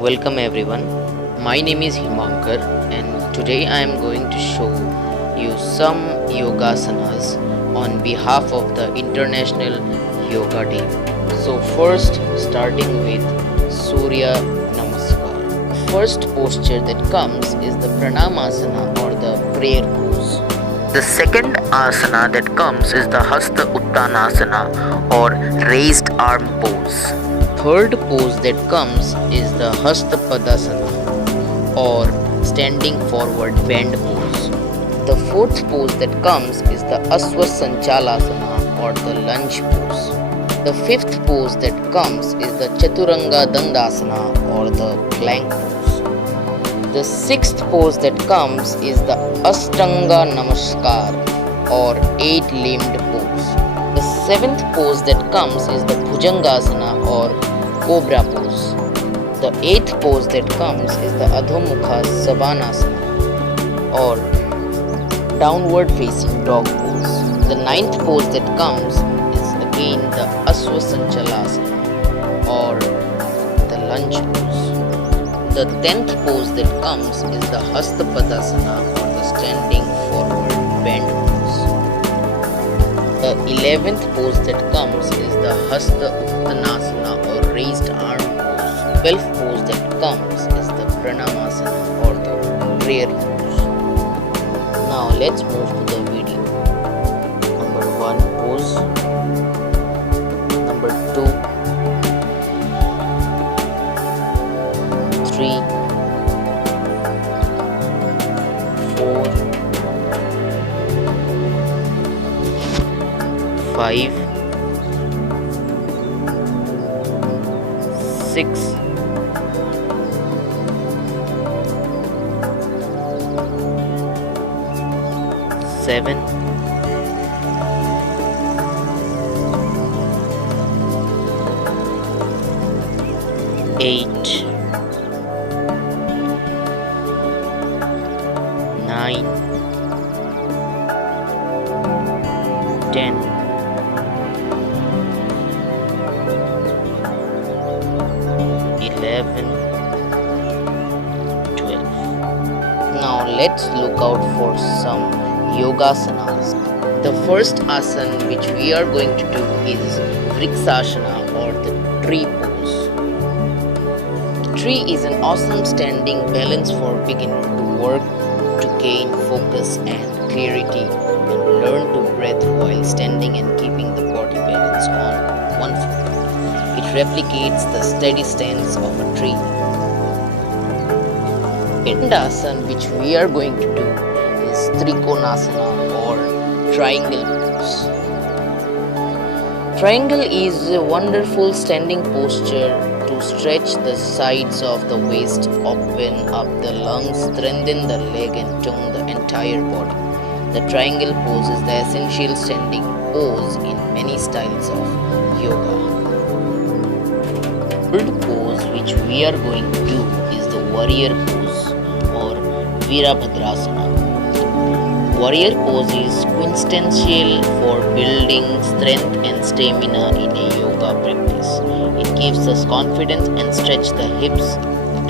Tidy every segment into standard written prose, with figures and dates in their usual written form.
Welcome everyone. My name is Himankar and today I am going to show you some yogasanas on behalf of the International Yoga Day. So first starting with Surya Namaskar. First posture that comes is the Pranamasana or the prayer pose. The second asana that comes is the Hasta Uttanasana or raised arm pose. Third pose that comes is the Hastapadasana or standing forward bend pose. The fourth pose that comes is the Aswasanchalasana or the lunge pose. The fifth pose that comes is the Chaturanga Dandasana or the plank pose. The sixth pose that comes is the Ashtanga Namaskar or eight-limbed pose. The seventh pose that comes is the Bhujangasana or Cobra pose. The eighth pose that comes is the Adho Savannasana or downward facing dog pose. The ninth pose that comes is again the Aswasanchalasana or the lunge pose. The 10th pose that comes is the Hastapadasana or the standing forward bend pose. The 11th pose that comes is the Hasta Uttanasana or raised arm pose. 12th pose that comes is the Pranamasana or the prayer pose. Now let's move to the video. Number 1 pose. Number 2, 3, 4, 5, 6, 7, 8, 9, 10, 11, 12. Now let's look out for some yogasanas. The first asana which we are going to do is Vrikshasana or the tree pose. The tree is an awesome standing balance for beginner to work to gain focus and clarity and learn to breathe while standing and keeping the body balance on one foot. It replicates the steady stance of a tree. Second asana which we are going to do is Trikonasana or triangle pose. Triangle is a wonderful standing posture to stretch the sides of the waist, open up the lungs, strengthen the leg and tone the entire body. The triangle pose is the essential standing pose in many styles of yoga. Third pose which we are going to do is the warrior pose or Virabhadrasana. Warrior pose is quintessential for building strength and stamina in a yoga practice. It gives us confidence and stretch the hips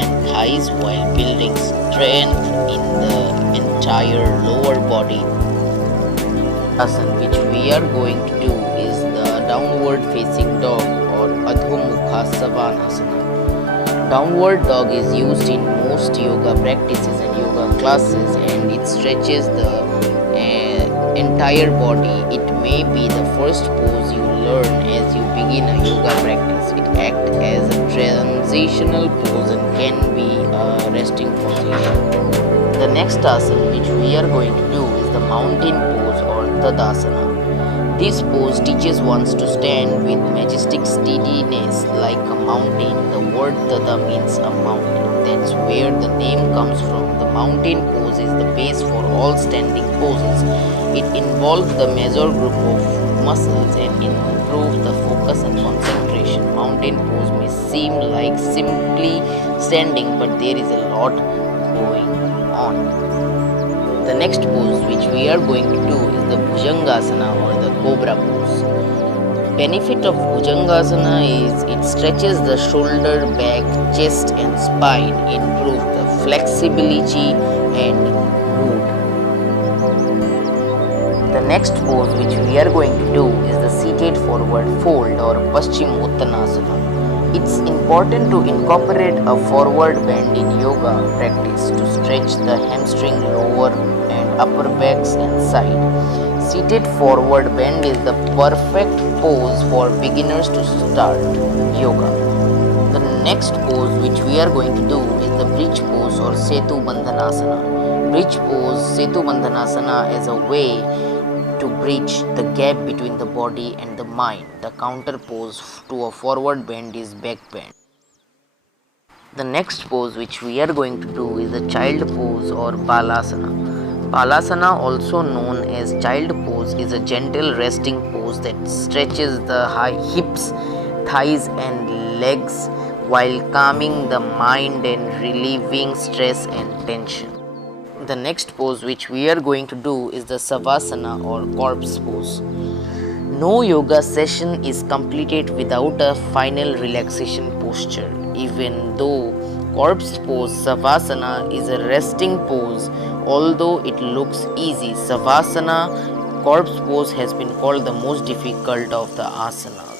and thighs while building strength in the entire lower body. Asana which we are going to do is the downward facing dog or Adho Savannasana. Downward dog is used in most yoga practices and yoga classes and it stretches the entire body. It may be the first pose you learn as you begin a yoga practice. It acts as a transitional pose and can be a resting position. The next asana which we are going to do is the mountain pose or Tadasana. This pose teaches one to stand with majestic steadiness like a mountain. The word Tada means a mountain. That's where the name comes from. The mountain pose is the base for all standing poses. It involves the major group of muscles and improves the focus and concentration. Mountain pose may seem like simply standing, but there is a lot going on. The next pose which we are going to do is the Bhujangasana or the Cobra pose. benefit of Bhujangasana is it stretches the shoulder, back, chest and spine, improves the flexibility and mood. The next pose which we are going to do is the seated forward fold or Paschimottanasana. It's important to incorporate a forward bend in yoga practice to stretch the hamstring, lower and upper backs and side. Seated forward bend is the perfect pose for beginners to start yoga. The next pose which we are going to do is the bridge pose or Setu Bandhanasana. Bridge pose Setu Bandhanasana is a way to bridge the gap between the body and the mind. The counter pose to a forward bend is back bend. The next pose which we are going to do is the child pose or Balasana. Balasana, also known as child pose, is a gentle resting pose that stretches the hips, thighs and legs while calming the mind and relieving stress and tension. The next pose which we are going to do is the Savasana or corpse pose. No yoga session is completed without a final relaxation posture. Even though corpse pose Savasana is a resting pose, although it looks easy, Savasana corpse pose has been called the most difficult of the asanas.